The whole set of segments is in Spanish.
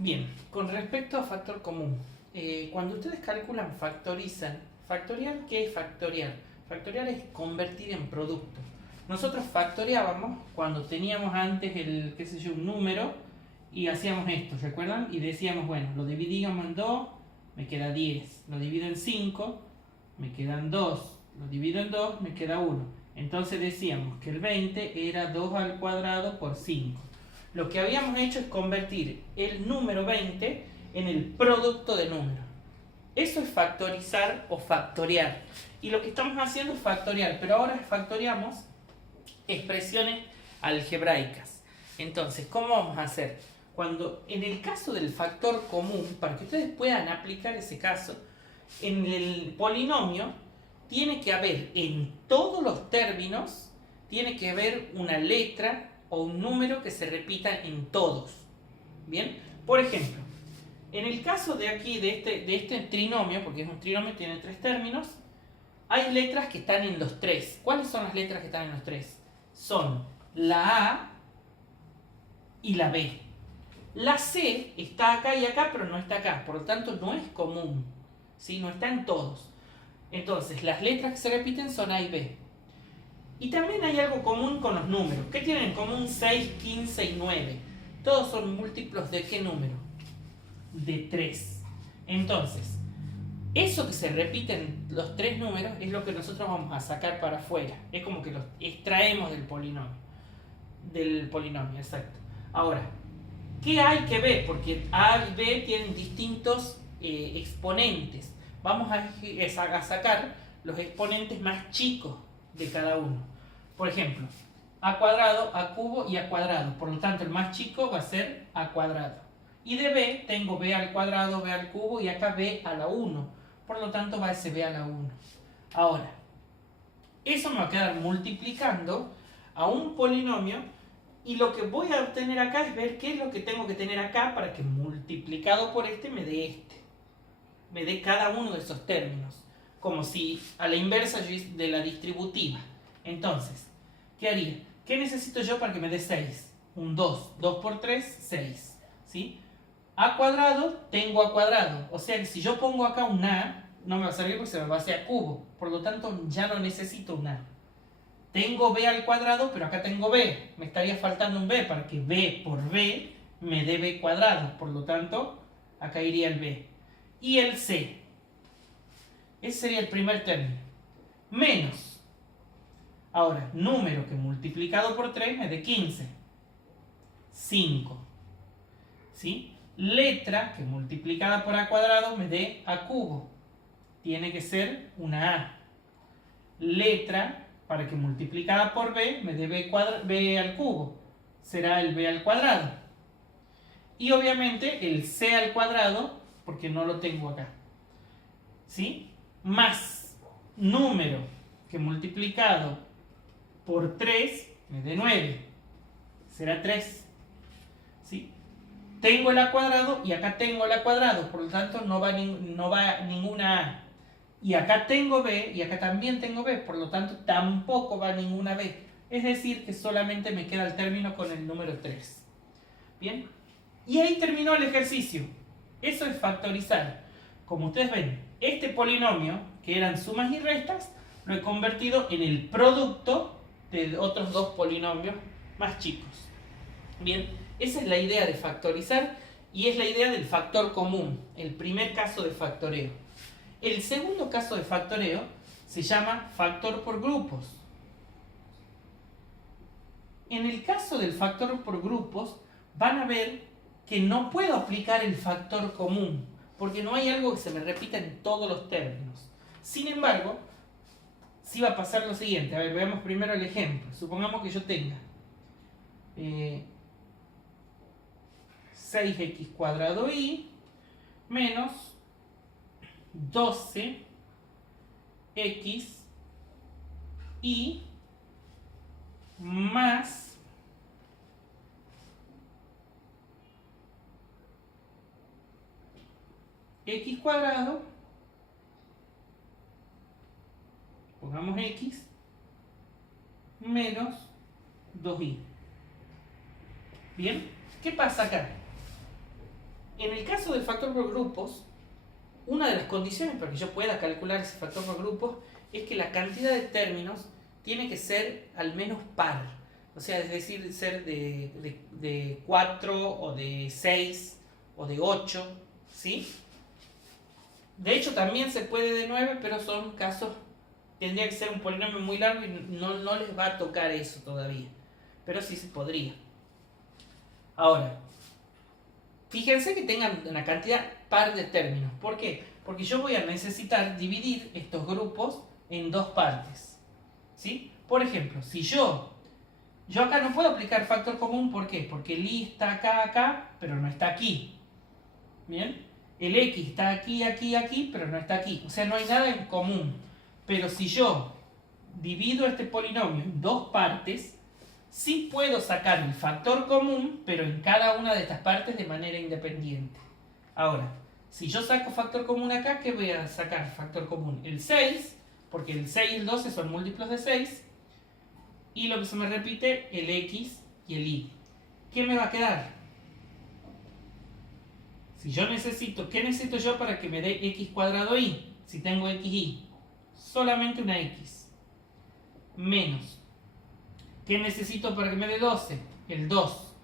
Bien, con respecto a factor común, cuando ustedes calculan, factorizan, factorial, ¿qué es factorial? Factorial es convertir en producto. Nosotros factoreábamos cuando teníamos antes el, qué sé yo, un número y hacíamos esto, ¿recuerdan? Y decíamos, bueno, lo dividíamos en 2, me queda 10, lo divido en 5, me quedan 2, lo divido en 2, me queda 1. Entonces decíamos que el 20 era 2 al cuadrado por 5. Lo que habíamos hecho es convertir el número 20 en el producto de números. Eso es factorizar o factoriar. Y lo que estamos haciendo es factorial, pero ahora factoriamos expresiones algebraicas. Entonces, ¿cómo vamos a hacer? Cuando en el caso del factor común, para que ustedes puedan aplicar ese caso, en el polinomio tiene que haber en todos los términos, tiene que haber una letra o un número que se repita en todos. Bien, por ejemplo, en el caso de aquí, de este trinomio, porque es un trinomio, tiene 3 términos, hay letras que están en los 3. ¿Cuáles son las letras que están en los 3? Son la A y la B. La C está acá y acá, pero no está acá, por lo tanto no es común, ¿sí? No está en todos. Entonces, las letras que se repiten son A y B. Y también hay algo común con los números. ¿Qué tienen en común 6, 15 y 9? Todos son múltiplos de ¿qué número? De 3. Entonces, eso que se repiten los 3 números es lo que nosotros vamos a sacar para afuera. Es como que los extraemos del polinomio. Del polinomio, exacto. Ahora, ¿qué hay que ver? Porque A y B tienen distintos exponentes. Vamos a sacar los exponentes más chicos de cada uno. Por ejemplo, a cuadrado, a cubo y a cuadrado. Por lo tanto, el más chico va a ser a cuadrado. Y de b tengo b al cuadrado, b al cubo y acá b a la 1. Por lo tanto, va ese b a la 1. Ahora, eso me va a quedar multiplicando a un polinomio y lo que voy a obtener acá es ver qué es lo que tengo que tener acá para que multiplicado por este me dé este. Me dé cada uno de esos términos. Como si a la inversa de la distributiva. Entonces, ¿qué haría? ¿Qué necesito yo para que me dé 6? Un 2. 2 por 3, 6. ¿Sí? A cuadrado, tengo a cuadrado. O sea que si yo pongo acá un A, no me va a servir porque se me va a hacer a cubo. Por lo tanto, ya no necesito un A. Tengo B al cuadrado, pero acá tengo B. Me estaría faltando un B para que B por B me dé B cuadrado. Por lo tanto, acá iría el B. Y el C. Ese sería el primer término. Menos. Ahora, número que multiplicado por 3 me dé 15. 5. ¿Sí? Letra que multiplicada por a cuadrado me dé a cubo. Tiene que ser una A. Letra para que multiplicada por b me dé b al cubo. Será el b al cuadrado. Y obviamente el c al cuadrado, porque no lo tengo acá. ¿Sí? Más número que multiplicado por 3 me dé 9. Será 3. ¿Sí? Tengo el a cuadrado y acá tengo el a cuadrado, por lo tanto no va ninguna a. Y acá tengo b y acá también tengo b, por lo tanto tampoco va ninguna b. Es decir, que solamente me queda el término con el número 3. ¿Bien? Y ahí terminó el ejercicio. Eso es factorizar. Como ustedes ven, este polinomio, que eran sumas y restas, lo he convertido en el producto de otros dos polinomios más chicos. Bien, esa es la idea de factorizar y es la idea del factor común, el primer caso de factoreo. El segundo caso de factoreo se llama factor por grupos. En el caso del factor por grupos, van a ver que no puedo aplicar el factor común, porque no hay algo que se me repita en todos los términos. Sin embargo, sí va a pasar lo siguiente. A ver, veamos primero el ejemplo. Supongamos que yo tenga 6x cuadrado y menos 12x y más x cuadrado, pongamos x, menos 2y. Bien, ¿qué pasa acá? En el caso del factor por grupos, una de las condiciones para que yo pueda calcular ese factor por grupos es que la cantidad de términos tiene que ser al menos par. O sea, es decir, ser de 4 o de 6 o de 8, ¿sí? De hecho, también se puede de 9, pero son casos, tendría que ser un polinomio muy largo y no les va a tocar eso todavía. Pero sí se podría. Ahora, fíjense que tengan una cantidad par de términos. ¿Por qué? Porque yo voy a necesitar dividir estos grupos en dos partes, ¿sí? Por ejemplo, si yo acá no puedo aplicar factor común, ¿por qué? Porque el y está acá, pero no está aquí. ¿Bien? El x está aquí, pero no está aquí. O sea, no hay nada en común. Pero si yo divido este polinomio en dos partes, sí puedo sacar el factor común, pero en cada una de estas partes de manera independiente. Ahora, si yo saco factor común acá, ¿qué voy a sacar factor común? El 6, porque el 6 y el 12 son múltiplos de 6. Y lo que se me repite, el x y el y. ¿Qué me va a quedar? Si yo necesito, ¿qué necesito yo para que me dé x cuadrado y? Si tengo x y, solamente una x. Menos. ¿Qué necesito para que me dé 12? El 2.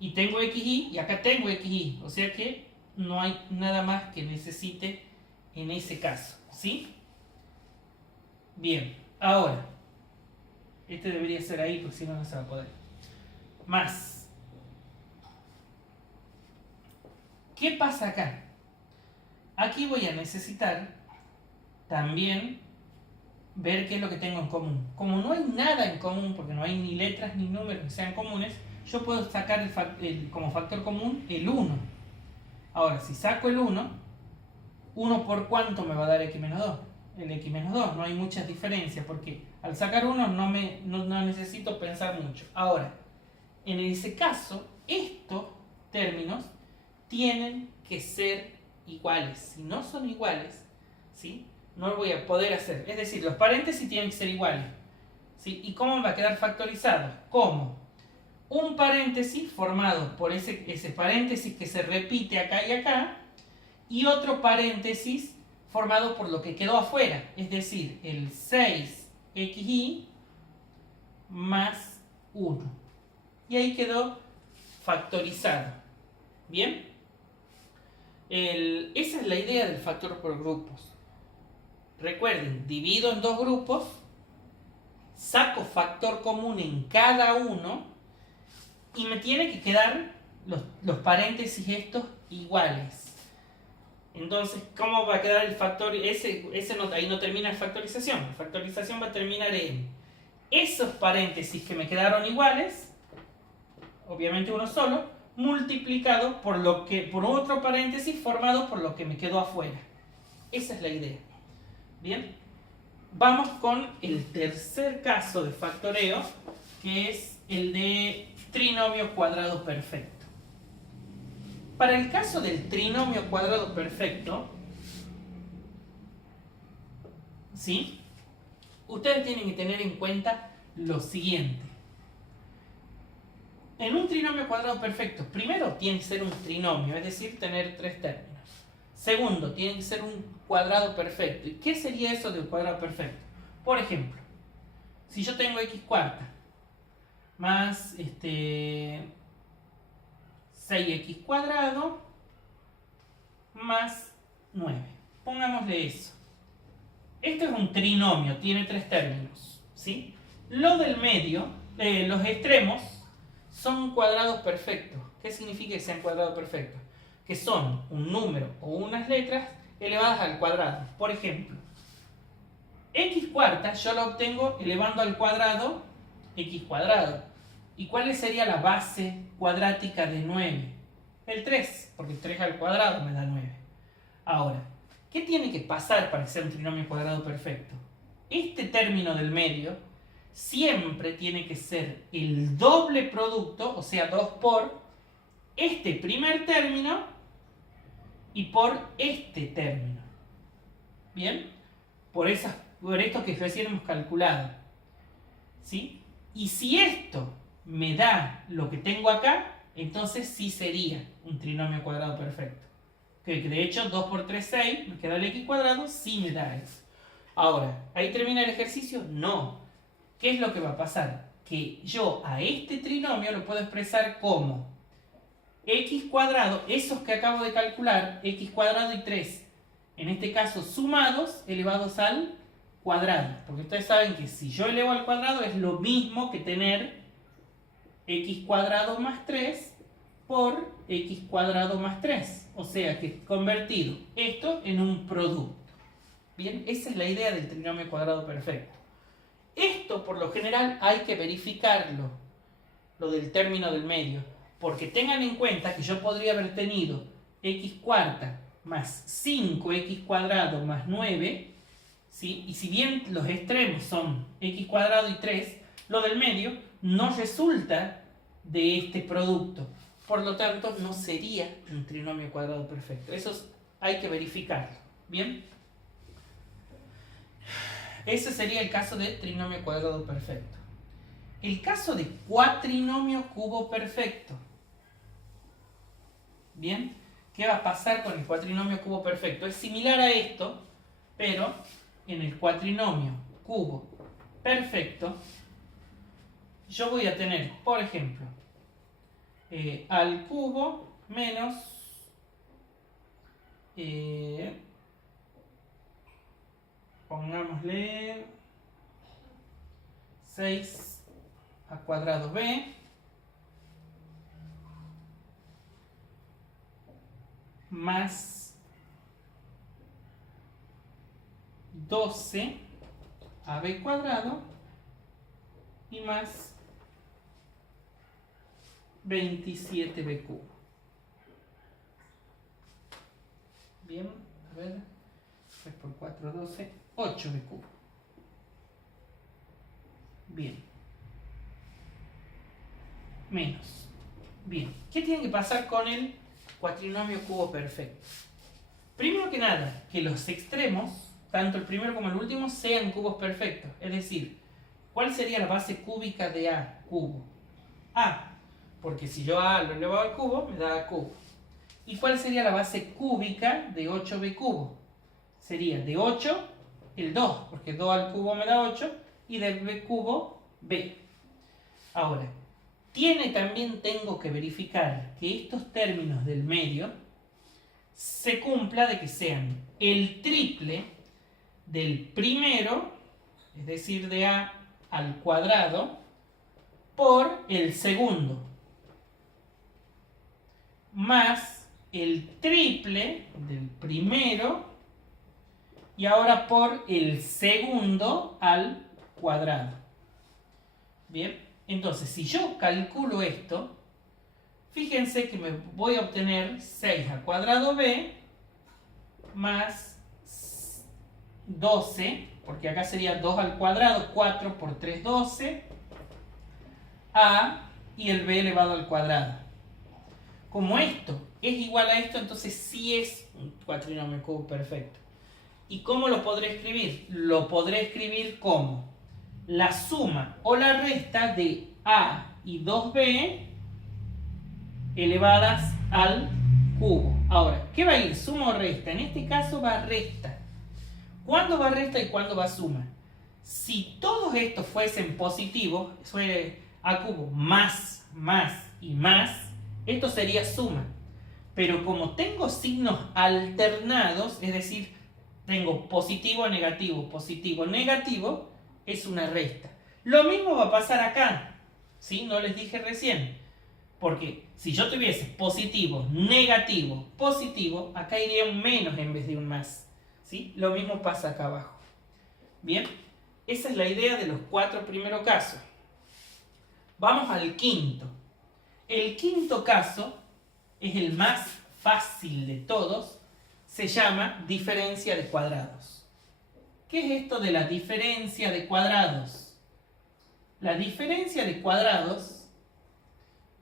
Y tengo xy y acá tengo xy. O sea que no hay nada más que necesite en ese caso. ¿Sí? Bien. Ahora, este debería ser ahí porque si no, no se va a poder. Más. ¿Qué pasa acá? Aquí voy a necesitar también ver qué es lo que tengo en común. Como no hay nada en común, porque no hay ni letras ni números que sean comunes, yo puedo sacar como factor común el 1. Ahora, si saco el 1, ¿1 por cuánto me va a dar x menos 2? El x menos 2, no hay muchas diferencias, porque al sacar 1 no necesito pensar mucho. Ahora, en ese caso, estos términos tienen que ser iguales. Si no son iguales, ¿sí?, no lo voy a poder hacer. Es decir, los paréntesis tienen que ser iguales, ¿sí? ¿Y cómo va a quedar factorizado? ¿Cómo? Un paréntesis formado por ese paréntesis que se repite acá y acá, y otro paréntesis formado por lo que quedó afuera, es decir, el 6xy más 1. Y ahí quedó factorizado. ¿Bien? Esa es la idea del factor por grupos. Recuerden, divido en dos grupos, saco factor común en cada uno y me tiene que quedar los paréntesis estos iguales. Entonces, ¿cómo va a quedar el factor? Ahí no termina la factorización. La factorización va a terminar en esos paréntesis que me quedaron iguales, obviamente uno solo, multiplicado por otro paréntesis formado por lo que me quedó afuera. Esa es la idea. Bien, vamos con el tercer caso de factoreo, que es el de trinomio cuadrado perfecto. Para el caso del trinomio cuadrado perfecto, ¿sí?, ustedes tienen que tener en cuenta lo siguiente. En un trinomio cuadrado perfecto, primero tiene que ser un trinomio, es decir, tener tres términos. Segundo, tiene que ser un cuadrado perfecto. ¿Y qué sería eso de un cuadrado perfecto? Por ejemplo, si yo tengo x cuarta más 6x cuadrado más 9. Pongámosle eso. Esto es un trinomio, tiene tres términos, ¿sí? Lo del medio, los extremos, son cuadrados perfectos. ¿Qué significa que sean cuadrados perfectos? Que son un número o unas letras elevadas al cuadrado. Por ejemplo, x cuarta yo lo obtengo elevando al cuadrado x cuadrado. ¿Y cuál sería la base cuadrática de 9? El 3, porque 3 al cuadrado me da 9. Ahora, ¿qué tiene que pasar para que sea un trinomio cuadrado perfecto? Este término del medio siempre tiene que ser el doble producto, o sea, 2 por este primer término y por este término. ¿Bien? Por esto que recién hemos calculado. ¿Sí? Y si esto me da lo que tengo acá, entonces sí sería un trinomio cuadrado perfecto. Que de hecho 2 por 3, 6, me queda el x cuadrado, sí me da eso. Ahora, ¿ahí termina el ejercicio? No. ¿Qué es lo que va a pasar? Que yo a este trinomio lo puedo expresar como x cuadrado, esos que acabo de calcular, x cuadrado y 3, en este caso sumados, elevados al cuadrado. Porque ustedes saben que si yo elevo al cuadrado es lo mismo que tener x cuadrado más 3 por x cuadrado más 3. O sea que convertido esto en un producto. Bien, esa es la idea del trinomio cuadrado perfecto. Esto por lo general hay que verificarlo, lo del término del medio, porque tengan en cuenta que yo podría haber tenido x cuarta más 5x cuadrado más 9, ¿sí? Y si bien los extremos son x cuadrado y 3, lo del medio no resulta de este producto. Por lo tanto, no sería un trinomio cuadrado perfecto. Eso hay que verificarlo. ¿Bien? Ese sería el caso de trinomio cuadrado perfecto. El caso de cuatrinomio cubo perfecto. ¿Bien? ¿Qué va a pasar con el cuatrinomio cubo perfecto? Es similar a esto, pero en el cuatrinomio cubo perfecto, yo voy a tener, por ejemplo, al cubo menos pongámosle 6 a cuadrado b más 12 a b cuadrado y más 27b cubo. Bien, a ver, 3 por 4, 12, 8b cubo. Bien. Menos. Bien. ¿Qué tiene que pasar con el cuatrinomio cubo perfecto? Primero que nada, que los extremos, tanto el primero como el último, sean cubos perfectos. Es decir, ¿cuál sería la base cúbica de A cubo? A. Porque si yo A lo elevo al cubo, me da A cubo. ¿Y cuál sería la base cúbica de 8b cubo? Sería de 8 el 2, porque 2 al cubo me da 8, y de b cubo, b. Ahora, también tengo que verificar que estos términos del medio se cumpla de que sean el triple del primero, es decir, de A al cuadrado, por el segundo, más el triple del primero y ahora por el segundo al cuadrado. Bien, entonces si yo calculo esto, fíjense que me voy a obtener 6 al cuadrado b más 12, porque acá sería 2 al cuadrado, 4 por 3, 12, a y el b elevado al cuadrado. Como esto es igual a esto, entonces sí es un cuatrinomio cubo perfecto. ¿Y cómo lo podré escribir? Lo podré escribir como la suma o la resta de a y 2b elevadas al cubo. Ahora, ¿qué va a ir? ¿Suma o resta? En este caso va resta. ¿Cuándo va resta y cuándo va suma? Si todos estos fuesen positivos, fuera a cubo más y más, esto sería suma. Pero como tengo signos alternados, es decir, tengo positivo, negativo, es una resta. Lo mismo va a pasar acá, ¿sí? No les dije recién. Porque si yo tuviese positivo, negativo, positivo, acá iría un menos en vez de un más, ¿sí? Lo mismo pasa acá abajo. Bien, esa es la idea de los 4 primeros casos. Vamos al quinto. El quinto caso es el más fácil de todos. Se llama diferencia de cuadrados. ¿Qué es esto de la diferencia de cuadrados? La diferencia de cuadrados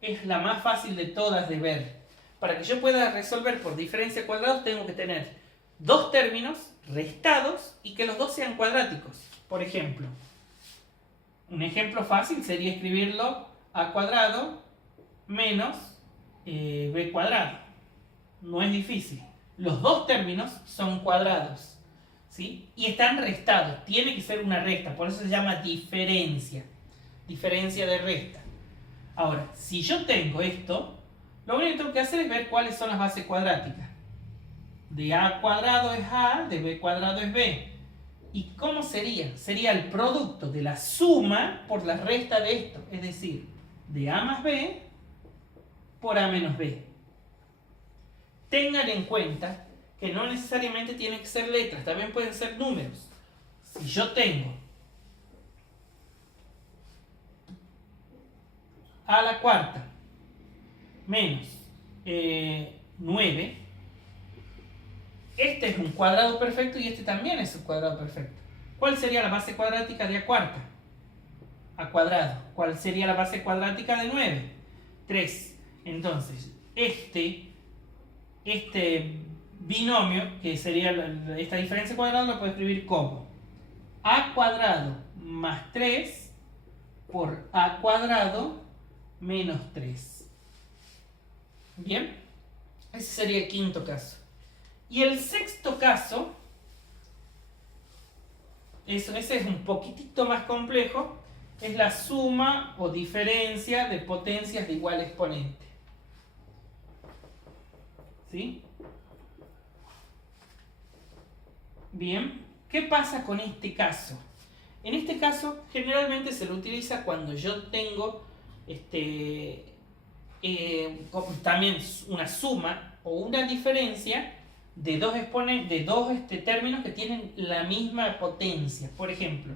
es la más fácil de todas de ver. Para que yo pueda resolver por diferencia de cuadrados tengo que tener dos términos restados y que los dos sean cuadráticos. Por ejemplo, un ejemplo fácil sería escribirlo a cuadrado menos b cuadrado. No es difícil. Los dos términos son cuadrados, ¿sí? Y están restados. Tiene que ser una resta. Por eso se llama diferencia. Diferencia de resta. Ahora, si yo tengo esto, lo único que tengo que hacer es ver cuáles son las bases cuadráticas. De a cuadrado es a, de b cuadrado es b. ¿Y cómo sería? Sería el producto de la suma por la resta de esto. Es decir, de a más b por a menos b. Tengan en cuenta que no necesariamente tienen que ser letras, también pueden ser números. Si yo tengo a la cuarta menos 9, este es un cuadrado perfecto y este también es un cuadrado perfecto. ¿Cuál sería la base cuadrática de a cuarta? A cuadrado. ¿Cuál sería la base cuadrática de 9? 3. Entonces, este binomio, que sería esta diferencia cuadrada, lo puedo escribir como a cuadrado más 3 por a cuadrado menos 3. ¿Bien? Ese sería el quinto caso. Y el sexto caso, ese es un poquitito más complejo, es la suma o diferencia de potencias de igual exponente. ¿Sí? Bien, ¿qué pasa con este caso? En este caso, generalmente se lo utiliza cuando yo tengo también una suma o una diferencia de dos términos que tienen la misma potencia. Por ejemplo,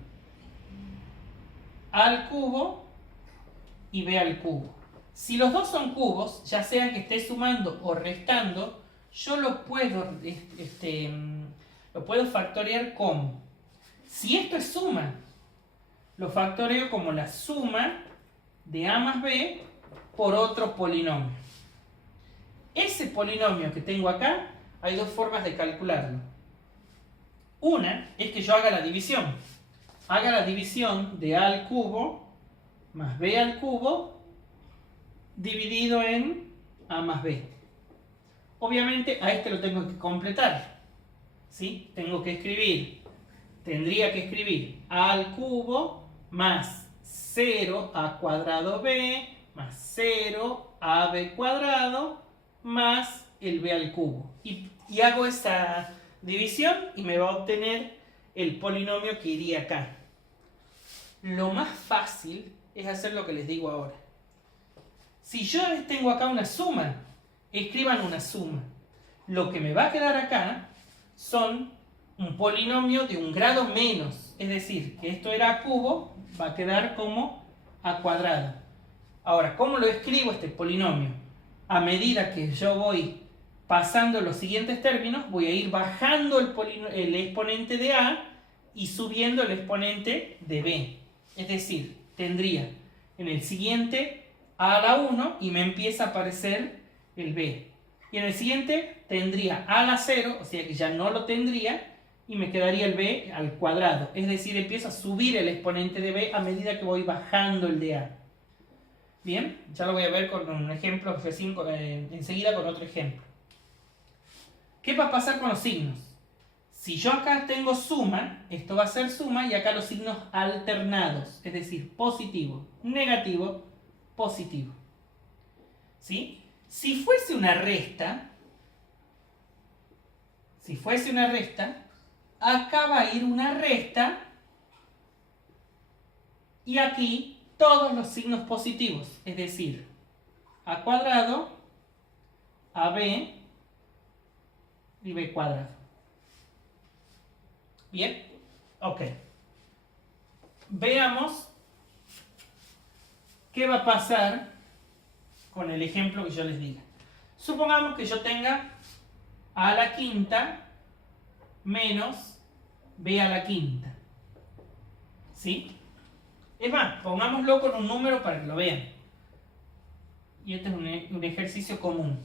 a al cubo y b al cubo. Si los dos son cubos, ya sean que esté sumando o restando, yo lo puedo factorear como, si esto es suma, lo factoreo como la suma de a más b por otro polinomio. Ese polinomio que tengo acá, hay dos formas de calcularlo. Una es que yo haga la división. Haga la división de a al cubo más b al cubo dividido en a más b. Obviamente a este lo tengo que completar, ¿sí? Tendría que escribir a al cubo más 0 a cuadrado b más 0 ab cuadrado más el b al cubo. Y hago esa división y me va a obtener el polinomio que iría acá. Lo más fácil es hacer lo que les digo ahora. Si yo tengo acá una suma, escriban una suma. Lo que me va a quedar acá son un polinomio de un grado menos. Es decir, que esto era a cubo, va a quedar como a cuadrado. Ahora, ¿cómo lo escribo este polinomio? A medida que yo voy pasando los siguientes términos, voy a ir bajando el exponente de a y subiendo el exponente de b. Es decir, tendría en el siguiente a la 1 y me empieza a aparecer el b. Y en el siguiente tendría a la 0, o sea que ya no lo tendría, y me quedaría el b al cuadrado. Es decir, empiezo a subir el exponente de b a medida que voy bajando el de a. Bien, ya lo voy a ver con un ejemplo, enseguida con otro ejemplo. ¿Qué va a pasar con los signos? Si yo acá tengo suma, esto va a ser suma y acá los signos alternados, es decir, positivo, negativo, positivo. ¿Sí? Si fuese una resta, acá va a ir una resta y aquí todos los signos positivos, es decir, a cuadrado, ab y b cuadrado. ¿Bien? Ok. Veamos qué va a pasar con el ejemplo que yo les diga. Supongamos que yo tenga a la quinta menos b a la quinta. ¿Sí? Es más, pongámoslo con un número para que lo vean. Y este es un ejercicio común.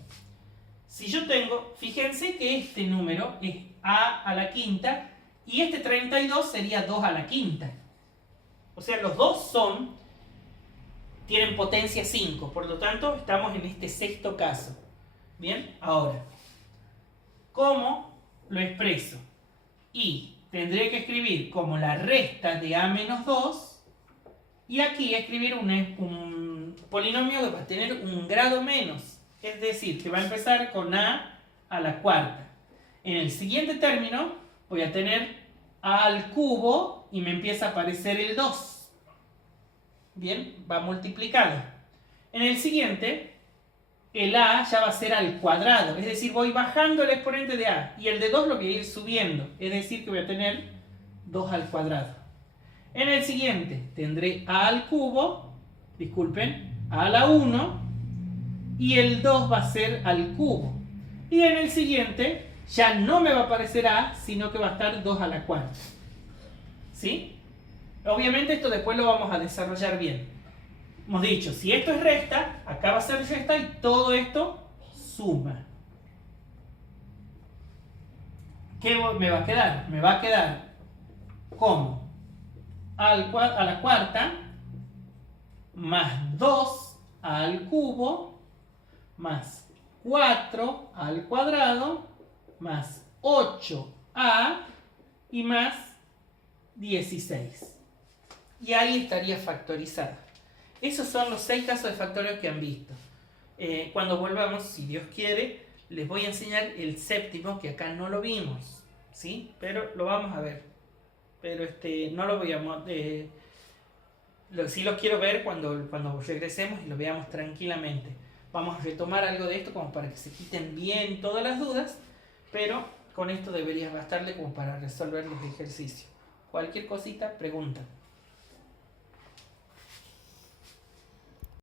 Si yo tengo, fíjense que este número es a la quinta y este 32 sería 2 a la quinta. O sea, los dos son tienen potencia 5, por lo tanto estamos en este sexto caso. Bien, ahora, ¿cómo lo expreso? Y tendré que escribir como la resta de a menos 2 y aquí escribir un polinomio que va a tener un grado menos, es decir, que va a empezar con a la cuarta. En el siguiente término voy a tener a al cubo y me empieza a aparecer el 2. Bien, va multiplicado. En el siguiente, el a ya va a ser al cuadrado, es decir, voy bajando el exponente de a y el de 2 lo voy a ir subiendo, es decir, que voy a tener 2 al cuadrado. En el siguiente tendré a al cubo, disculpen, a la 1 y el 2 va a ser al cubo. Y en el siguiente ya no me va a aparecer a, sino que va a estar 2 a la cuarta. ¿Sí? Obviamente esto después lo vamos a desarrollar bien. Hemos dicho, si esto es resta, acá va a ser resta y todo esto suma. ¿Qué me va a quedar? Me va a quedar como a la cuarta más 2 al cubo más 4 al cuadrado más 8a y más 16. Y ahí estaría factorizada. Esos son los 6 casos de factorio que han visto. Cuando volvamos, si Dios quiere, les voy a enseñar el séptimo, que acá no lo vimos, ¿sí? Pero lo vamos a ver. Pero no lo veamos. Sí lo quiero ver cuando regresemos y lo veamos tranquilamente. Vamos a retomar algo de esto como para que se quiten bien todas las dudas, pero con esto debería bastarle como para resolver los ejercicios. Cualquier cosita, pregunta.